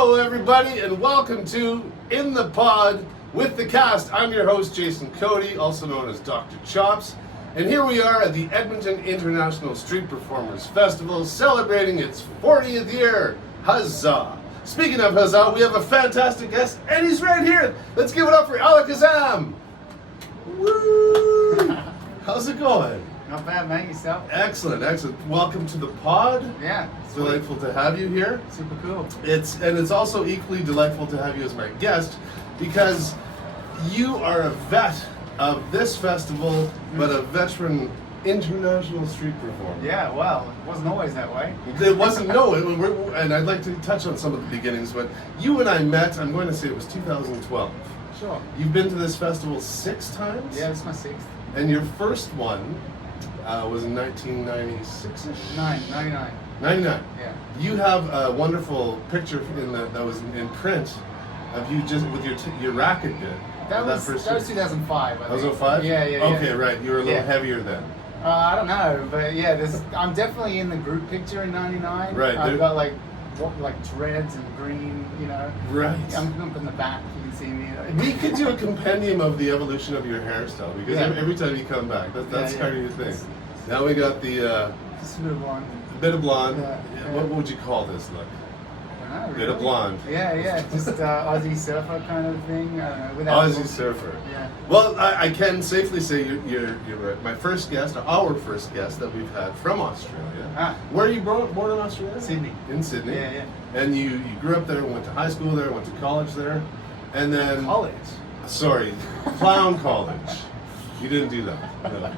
Hello, everybody, and welcome to In the Pod with the Cast. I'm your host, Jason Kodie, also known as Dr. Chops, and here we are at the Edmonton International Street Performers Festival, celebrating its 40th year. Huzzah! Speaking of huzzah, we have a fantastic guest, and he's right here. Let's give it up for Alakazam. Woo! How's it going? Not bad, mate. Yourself? Excellent, excellent. Welcome to the pod. Yeah. It's delightful to have you here. Super cool. It's also equally delightful to have you as my guest because you are a vet of this festival, but a veteran international street performer. Yeah, well, it wasn't always that way. It wasn't, no, and I'd like to touch on some of the beginnings, but you and I met, I'm going to say it was 2012. Sure. You've been to this festival 6 times? Yeah, it's my 6th. And your first one was in 1996-ish? 99. 99. Yeah. You have a wonderful picture that was in print of you just with your racket bit. That was 2005. That was 05? Yeah. Okay, right. You were a little heavier then. I don't know, but yeah, I'm definitely in the group picture in 99. Right. I've got like dreads and green, you know. Right. I'm up in the back. You can see me. We could do a compendium of the evolution of your hairstyle because every time you come back, that's kind of your thing. Now we got the just a bit of blonde. Bit of blonde. Yeah. What would you call this look? I don't know, Bit of blonde. Yeah. Just Aussie surfer kind of thing. I don't know. Without Aussie surfer. Yeah. Well, I can safely say you're my first guest, our first guest that we've had from Australia. Where are you born in Australia? Sydney. In Sydney. Yeah. And you grew up there, went to high school there, went to college there, and then college. Sorry, clown college. You didn't do that. No.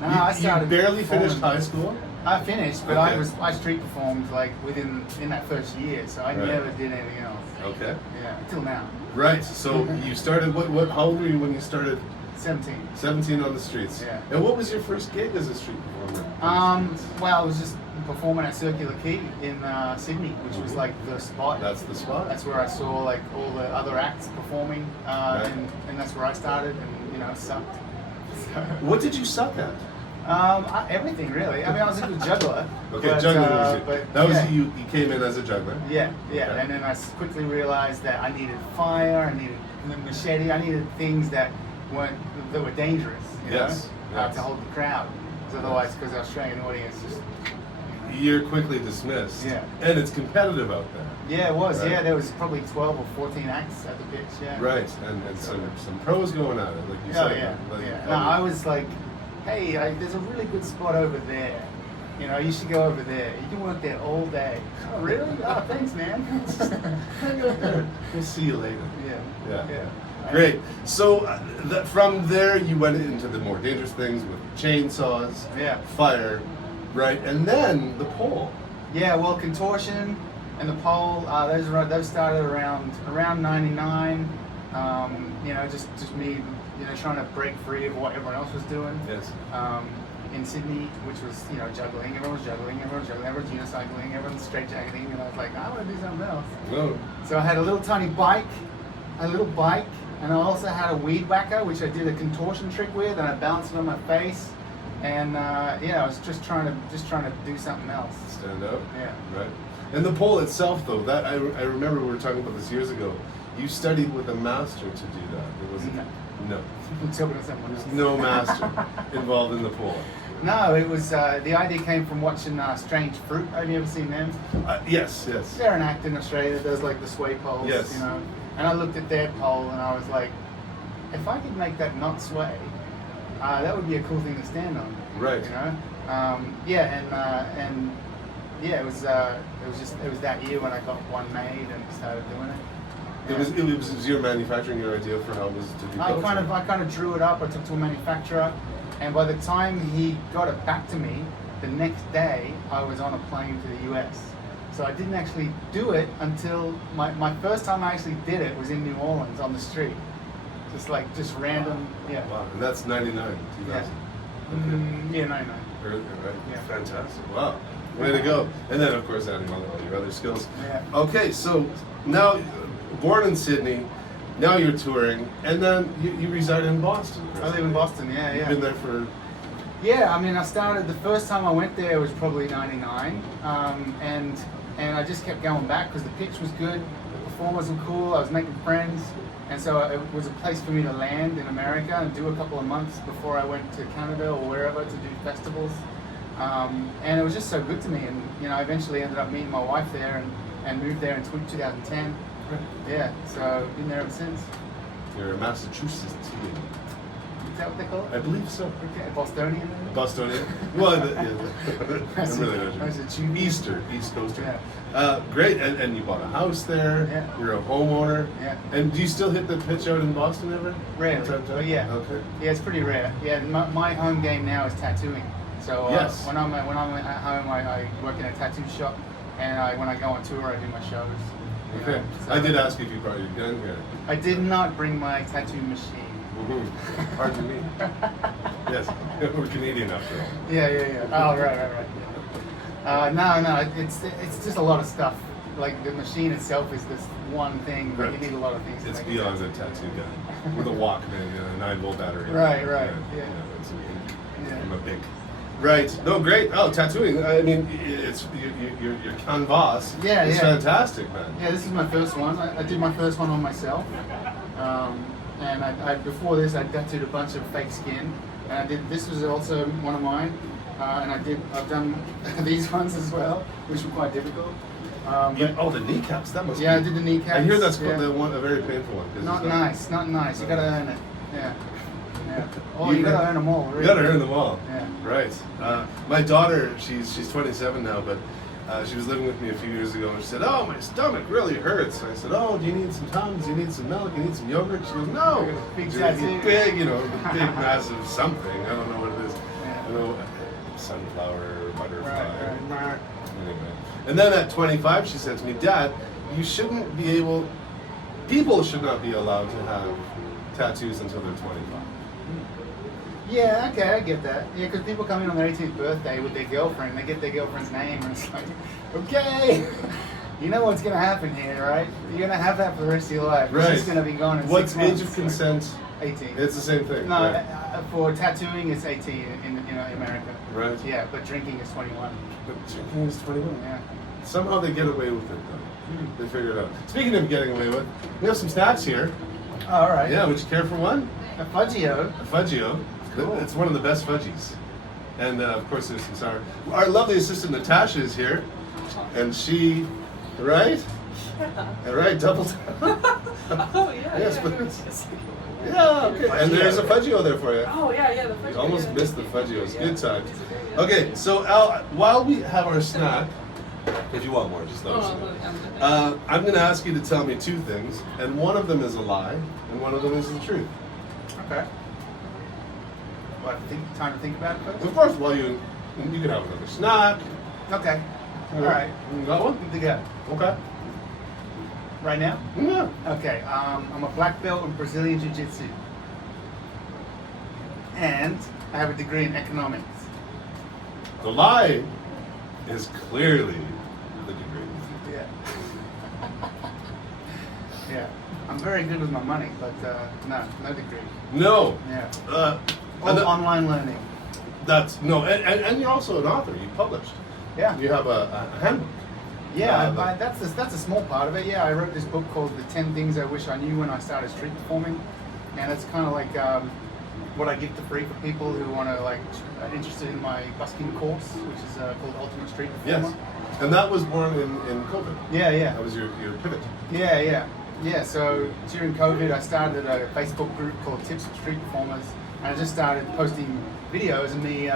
No, I started. You barely finished high school. I finished, but Okay. I street performed like in that first year, so I never did anything else. Okay. Yeah, until now. Right. So you started. What? How old were you when you started? 17. 17 on the streets. Yeah. And what was your first gig as a street performer? Well, I was just performing at Circular Quay in Sydney, which was like the spot. That's the spot. That's where I saw like all the other acts performing, and that's where I started, and it sucked. So. What did you suck at? Everything really. I mean, I was a good juggler. Okay, but, juggler was it. but, that was you came in as a juggler. Yeah. Okay. And then I quickly realized that I needed fire, I needed the machete, I needed things that were dangerous. Yes. To hold the crowd. Because otherwise, because the Australian audience just. You're quickly dismissed. Yeah. And it's competitive out there. Yeah, it was. Right. Yeah, there was probably 12 or 14 acts at the pitch. Yeah. Right, and some pros going at it, like you said. Yeah. No, I was like, hey, there's a really good spot over there. You should go over there. You can work there all day. Oh, really? Oh, thanks, man. Hang out there. We'll see you later. Yeah. Great. So from there, you went into the more dangerous things with chainsaws, fire, right, and then the pole. Yeah. Well, contortion and the pole. Those started around 99. Just me. Trying to break free of what everyone else was doing. Yes. In Sydney, which was, juggling. Everyone was juggling. Everyone's unicycling. Everyone's straightjacketing. And I was like, I want to do something else. Whoa. So I had a little tiny bike, and I also had a weed whacker, which I did a contortion trick with, and I bounced it on my face. And I was just trying to do something else. Stand out. Yeah. Right. And the pole itself, though, that I remember we were talking about this years ago. You studied with a master to do that. It was no. There's no master involved in the pole. No, it was the idea came from watching Strange Fruit. Have you ever seen them? Yes. They're an act in Australia that does like the sway poles. Yes. And I looked at their pole and I was like, if I could make that not sway, that would be a cool thing to stand on. Right. It was that year when I got one made and started doing it. It was your manufacturing your idea for how it was to be built? I kind of drew it up. I took it to a manufacturer, and by the time he got it back to me, the next day I was on a plane to the US. So I didn't actually do it until my first time I actually did it was in New Orleans on the street, just random. Wow. Yeah. Wow. And that's 99, 2000. Yeah. Okay. Yeah, 99. Right. Yeah. Fantastic. Wow. Way to go. And then, of course, adding all your other skills. Yeah. Okay, so now, born in Sydney, now you're touring, and then you reside in Boston. I live in Boston, yeah. You've been there for... Yeah, I mean, I started, the first time I went there was probably 99, and and I just kept going back because the pitch was good, the performers were cool, I was making friends, and so it was a place for me to land in America and do a couple of months before I went to Canada or wherever to do festivals. And it was just so good to me, and you know, I eventually ended up meeting my wife there and moved there in 2010. Yeah, so been there ever since. You're a Massachusettsian. Is that what they call it? I believe so. Okay, Bostonian. Bostonian? Well, I'm really not East Coaster. Yeah. Great, and you bought a house there. Yeah. You're a homeowner. Yeah. And do you still hit the pitch out in Boston ever? Rarely. But yeah. Okay. Yeah, it's pretty rare. Yeah, my home game now is tattooing. So Yes. when I'm at home, I work in a tattoo shop, and when I go on tour, I do my shows. You Okay. know, so I did ask you if you brought your gun here. I did not bring my tattoo machine. Mm-hmm. Pardon me. Yes, we're Canadian after all. Yeah. Oh, right. No, it's just a lot of stuff. Like the machine itself is this one thing, but Right. you need a lot of things. It's to make beyond it a tattoo gun with a Walkman and a 9-volt battery. Right. Yeah. It's an ink Yeah. from a big. Right. No, great. Oh, tattooing. I mean, it's your canvas. Yeah, It's yeah. fantastic, man. Yeah, this is my first one. I did my first one on myself, and I before this I tattooed a bunch of fake skin, and I did. This was also one of mine, and I've done these ones as well, which were quite difficult. The kneecaps. That must. Yeah, be, I did the kneecaps. I hear that's yeah. a very painful one. 'Cause Not it's nice. You gotta earn it. Yeah. Oh, you gotta earn them all. Really. You gotta earn them all. Yeah. Right. My daughter, she's 27 now, but she was living with me a few years ago, and she said, "Oh, my stomach really hurts." I said, "Oh, do you need some Tums? Do you need some milk? You need some yogurt?" She goes, "No." Big She tattoo. goes, big, big, massive something. I don't know what it is. Yeah. I know sunflower, butterfly. Right. Anyway. And then at 25, she said to me, "Dad, people should not be allowed to have tattoos until they're 25." Yeah, okay, I get that. Yeah, because people come in on their 18th birthday with their girlfriend, and they get their girlfriend's name, and it's like, okay, you know what's going to happen here, right? You're going to have that for the rest of your life. Right. It's just going to be gone in What's 6 months. age of consent? 18. It's the same thing. No, right? for tattooing, it's 18 in America. Right. Yeah, but drinking is 21. But drinking is 21. Yeah. Somehow they get away with it, though. They figure it out. Speaking of getting away with, we have some snacks here. Oh, all right. Yeah, would you care for one? A Fudgio. A Fudgio. Cool. It's one of the best fudgies. And of course, there's some sour. Our lovely assistant Natasha is here, and she, right? Yeah. Right, double. Oh yeah. Yes, yeah, but no, it's- it's- Yeah, okay. And there's a Fudgio there for you. Oh yeah, the You Fudgio. almost yeah, missed the yeah, Fudgios. yeah. Good times. Yeah. Okay, so Al, while we have our snack, if you want more, just let us Oh, know. I'm going to ask you to tell me two things, and one of them is a lie, and one of them is the truth. Okay. What, time to think about it first? Of course, while you can have another snack. Okay. All right. You got one? Good to go. Okay. Right now? Yeah. Okay, I'm a black belt in Brazilian Jiu-Jitsu. And I have a degree in economics. The lie is clearly the degree. Yeah. Yeah. I'm very good with my money, but no degree. No. Yeah. And All online learning. that's no, and you're also an author. You published. Yeah. You have a handbook. Yeah, that's a small part of it. Yeah, I wrote this book called The 10 Things I Wish I Knew When I Started Street Performing, and it's kind of like what I give for free for people who want to interested in my busking course, which is called Ultimate Street Performer. Yes. And that was born in COVID. Yeah. That was your pivot. Yeah. So during COVID, I started a Facebook group called Tips for Street Performers, and I just started posting videos of me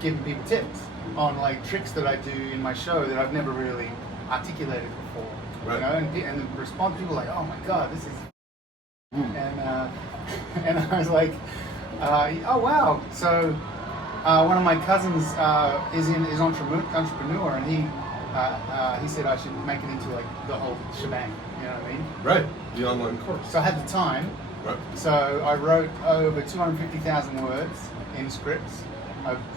giving people tips on tricks that I do in my show that I've never really articulated before. Right. You know, and the response, people were like, "Oh my God, this is," and I was like, "Oh wow!" So one of my cousins is entrepreneur, and he said I should make it into the whole shebang. You know what I mean? Right. The online course. So I had the time. Right. So I wrote over 250,000 words in scripts.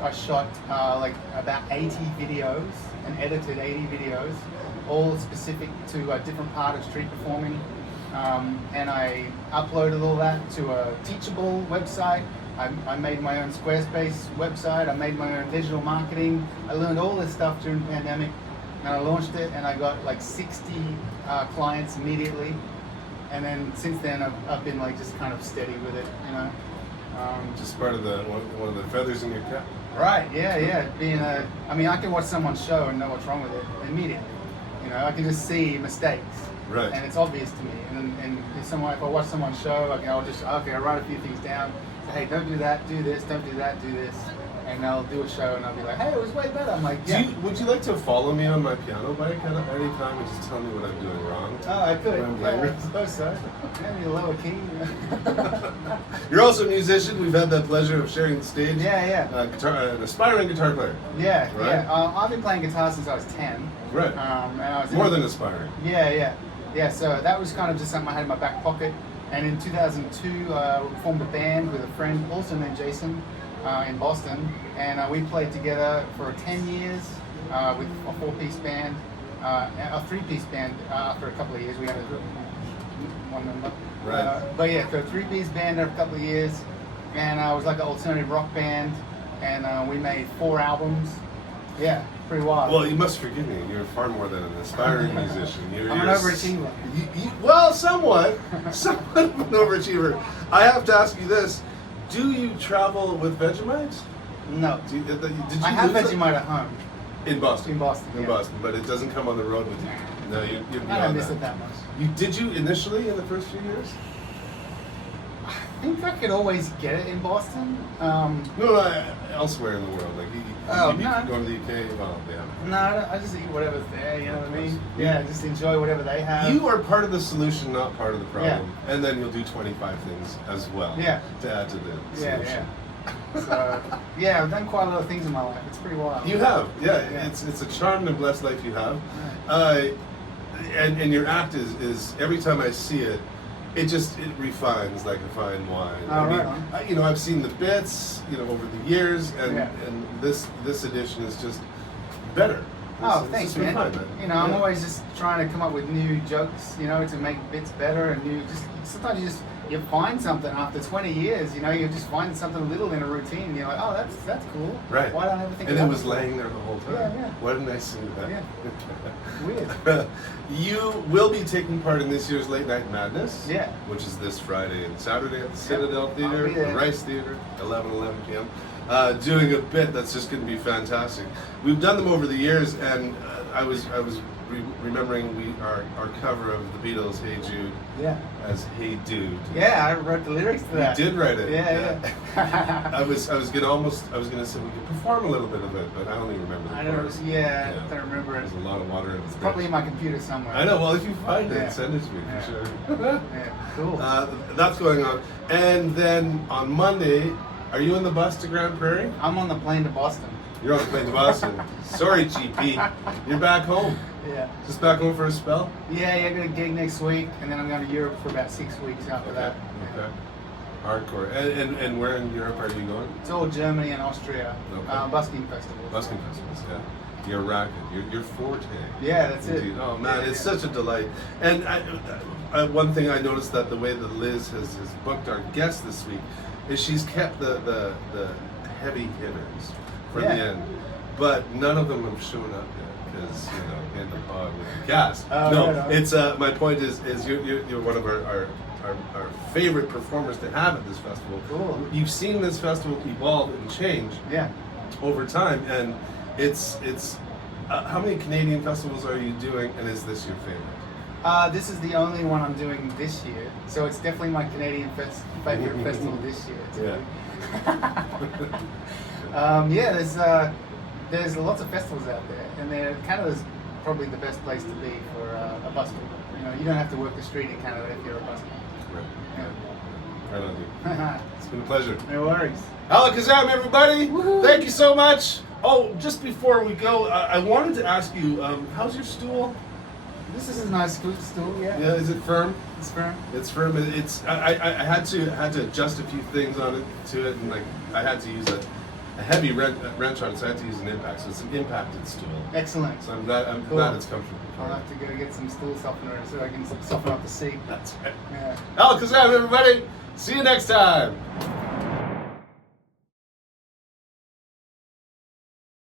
I shot about 80 videos and edited 80 videos, all specific to a different part of street performing. And I uploaded all that to a Teachable website. I made my own Squarespace website. I made my own digital marketing. I learned all this stuff during the pandemic. and I launched it, and I got like 60 clients immediately. And then since then, I've been like just kind of steady with it, you know. Just part of the one of the feathers in your cap. Right, yeah. I mean, I can watch someone's show and know what's wrong with it immediately. You know, I can just see mistakes. Right. And it's obvious to me. And if I watch someone's show, I'll write a few things down. Say, hey, don't do that, do this, don't do that, do this. And they'll do a show and I'll be like, hey, it was way better. I'm like, yeah. Would you like to follow me on my piano bike at any time and just tell me what I'm doing wrong? Oh, I could. When I'm Yeah, playing? I suppose so. Maybe a lower key. You're also a musician. We've had the pleasure of sharing the stage. Yeah. An aspiring guitar player. Yeah, Right? yeah. I've been playing guitar since I was 10. Right. And I was More than aspiring. Yeah, so that was kind of just something I had in my back pocket. And in 2002, I formed a band with a friend, also named Jason, in Boston. And we played together for 10 years with a 4-piece band, a 3-piece band after a couple of years. We had one member. Right. But yeah, so a 3-piece band after a couple of years. And I was like an alternative rock band. And we made 4 albums. Yeah, pretty wild. Well, you must forgive me. You're far more than an aspiring musician. I'm an overachiever. Well, somewhat of an overachiever. I have to ask you this: do you travel with Vegemite? No. Did you I have lose it? Vegemite at home. In Boston. In Boston, In yeah. Boston, but it doesn't come on the road with you. No, you're I don't beyond miss that. it that much. Did you initially in the first few years? I think I could always get it in Boston. No, elsewhere in the world, like you Oh, could no. go to the UK. Well, yeah. No, I just eat whatever's there, you know what I mean? Yeah, just enjoy whatever they have. You are part of the solution, not part of the problem. And then you'll do 25 things as well. Yeah. To add to the solution. Yeah. So, yeah, I've done quite a lot of things in my life. It's pretty wild. You have, yeah. Yeah. It's a charmed and blessed life you have. And your act is every time I see it, it refines like a fine wine. Oh, right on. I've seen the bits, over the years, and Yeah. and this edition is just better. Oh, It's thanks, just man. refined, I'm Yeah. always just trying to come up with new jokes, to make bits better. And sometimes you find something after 20 years, you just find something little in a routine. And you're like, oh, that's cool. Right. Why don't I ever think And of it that was before? laying there the whole time. Yeah. What a nice thing that. Yeah. Weird. You will be taking part in this year's Late Night Madness. Yeah. Which is this Friday and Saturday at the Citadel I'll Theater, be the there. Rice Theater, 11 p.m. Doing a bit that's just going to be fantastic. We've done them over the years, and I was remembering our cover of the Beatles' "Hey Jude" Yeah. as "Hey Dude." Yeah, I wrote the lyrics to that. You did write it. Yeah. I was gonna say we could perform a little bit of it, but I only remember the I chorus. don't remember it. There's a lot of water in the It's probably in my computer somewhere. I know. Well, if you find Yeah. it, send it to me Yeah. for sure. Yeah, cool. That's going on, and then on Monday, are you in the bus to Grand Prairie? I'm on the plane to Boston. You're on the plane to Boston. Sorry, GP. You're back home. Yeah. Just back home for a spell. Yeah, I got a gig next week, and then I'm going to Europe for about 6 weeks after that. Yeah. Okay. Hardcore. And where in Europe are you going? It's all Germany and Austria. Okay. Busking festivals. Busking festivals. Yeah. Your racket. Your forte. Yeah, that's it. Indeed. Oh man, Yeah, it's yeah. such a delight. And one thing I noticed that the way that Liz has booked our guest this week is she's kept the heavy hitters for the Yeah. end, but none of them have shown up yet because in the pod with the cast. Oh, No, right on. it's my point is you're one of our favorite performers to have at this festival. Cool. You've seen this festival evolve and change Yeah. over time, and it's how many Canadian festivals are you doing, and is this your favorite? This is the only one I'm doing this year, so it's definitely my Canadian favorite festival this year. Too. There's lots of festivals out there, and Canada's probably the best place to be for a busker. You don't have to work the street in Canada if you're a busker. Right. Yeah. Right on, dude. It's been a pleasure. No worries. Alakazam, everybody! Woohoo. Thank you so much. Oh, just before we go, I wanted to ask you, how's your stool? This is a nice good stool, yeah. Yeah, is it firm? It's firm. It's firm. I had to adjust a few things on it to it, and I had to use a heavy wrench on it, so I had to use an impact. So it's an impacted stool. Excellent. So I'm glad Cool. it's comfortable. I'll have to go get some stool softener so I can soften up the seat. That's right. Yeah. Alakazam, everybody. See you next time.